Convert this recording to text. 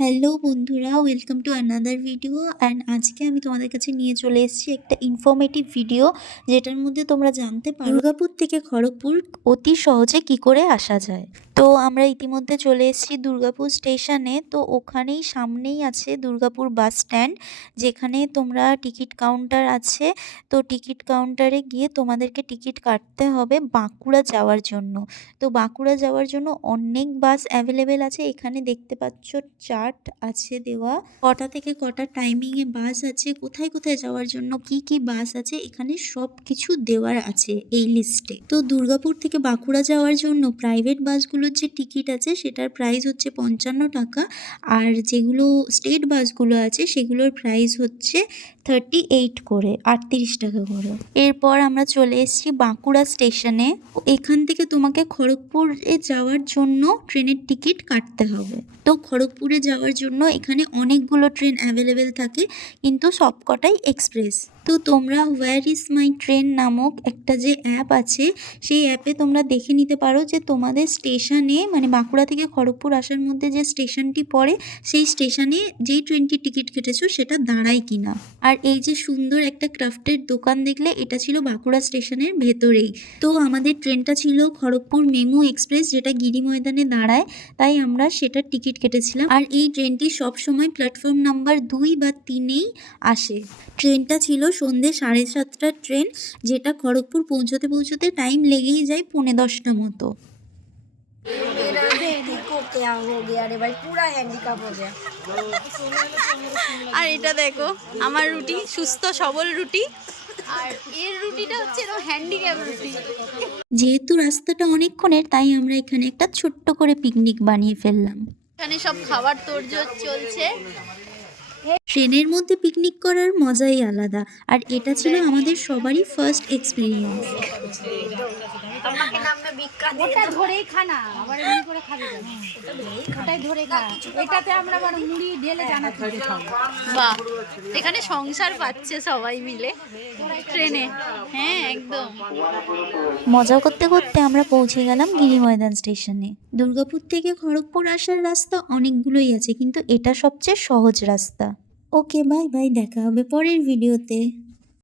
Hello বন্ধুরা, welcome to another video. And আজকে আমি তোমাদের কাছে নিয়ে চলে এসেছি একটা ইনফরমেটিভ ভিডিও, যেটার মধ্যে তোমরা জানতে পারো দুর্গাপুর থেকে খড়গপুর অতি সহজে কি করে আসা যায়। তো আমরা ইতিমধ্যে চলে এসেছি দুর্গাপুর স্টেশনে। তো ওখানেই সামনেই আছে দুর্গাপুর বাস স্ট্যান্ড, যেখানে তোমরা টিকিট কাউন্টার আছে। তো টিকিট কাউন্টারে গিয়ে তোমাদেরকে টিকিট কাটতে হবে বাঁকুড়া যাওয়ার জন্য। তো বাঁকুড়া যাওয়ার জন্য অনেক বাস অ্যাভেলেবেল আছে। এখানে দেখতে পাচ্ছ চার্ট আছে দেওয়া, কটা থেকে কটা টাইমিংয়ে বাস আছে, কোথায় কোথায় যাওয়ার জন্য কি কি বাস আছে, এখানে সব কিছু দেওয়ার আছে এই লিস্টে। তো দুর্গাপুর থেকে বাঁকুড়া যাওয়ার জন্য প্রাইভেট বাসগুলোর যে টিকিট আছে সেটার প্রাইস হচ্ছে 55 টাকা, আর যেগুলো স্টেট বাসগুলো আছে সেগুলোর প্রাইস হচ্ছে 38 করে, 38 টাকা করে। এরপর আমরা চলে এসেছি বাঁকুড়া স্টেশনে। এখান থেকে তোমাকে খড়গপুরে যাওয়ার জন্য ট্রেনের টিকিট কাটতে হবে। তো খড়গপুরে যাওয়ার জন্য এখানে অনেকগুলো ট্রেন অ্যাভেলেবেল থাকে, কিন্তু সবকটাই এক্সপ্রেস। তো তোমরা হোয়ার ইজ মাই ট্রেন নামক একটা যে অ্যাপ আছে, সেই অ্যাপে তোমরা দেখে নিতে পারো যে তোমাদের স্টেশনে, মানে বাঁকুড়া থেকে খড়গপুর আসার মধ্যে যে স্টেশনটি পড়ে, সেই স্টেশনে যেই ট্রেনটির টিকিট কেটেছো সেটা দাঁড়ায় কিনা। আর এই যে সুন্দর একটা ক্রাফটের দোকান দেখলে, এটা ছিল বাঁকুড়া স্টেশনের ভেতরেই। তো আমাদের ট্রেনটা ছিল খড়গপুর মেমু এক্সপ্রেস, যেটা গিরি ময়দানে দাঁড়ায়, তাই আমরা সেটার টিকিট কেটেছিলাম। আর এই ট্রেনটি সবসময় প্ল্যাটফর্ম নাম্বার 2 বা 3-এই আসে। ট্রেনটা ছিল সন্ধ্যে 7:30টার ট্রেন, যেটা খড়গপুর পৌঁছতে পৌঁছতে টাইম লেগেই যায় 10:45 মতো। আর এটা দেখো আমার রুটি, সুস্থ সবল রুটি, আর এর রুটিটা হচ্ছে এরকম হ্যান্ডিক্যাপ রুটি। যেহেতু রাস্তাটা অনেকক্ষণের, তাই আমরা এখানে একটা ছোট্ট করে পিকনিক বানিয়ে ফেললাম। এখানে সব খাবার তোড়জোড় চলছে। ট্রেনের মধ্যে পিকনিক করার মজাই আলাদা, আর এটা ছিল আমাদের সবারই ফার্স্ট এক্সপিরিয়েন্স। ওটা ধরেই খানা, আবার এমনি করে খাবি কেন? ওটাই ধরে খা। এটাতে আমরা বড় মুড়ি ঢেলে জানাতে খাবো। বাহ, এখানে সংসার পাচ্ছে সবাই মিলে ট্রেনে। হ্যাঁ, একদম মজা করতে করতে আমরা পৌঁছে গেলাম গিরি ময়দান স্টেশনে। দুর্গাপুর থেকে খড়গপুর আসার রাস্তা অনেকগুলোই আছে, কিন্তু এটা সবচেয়ে সহজ রাস্তা। ওকে, বাই বাই, দেখা হবে পরের ভিডিওতে।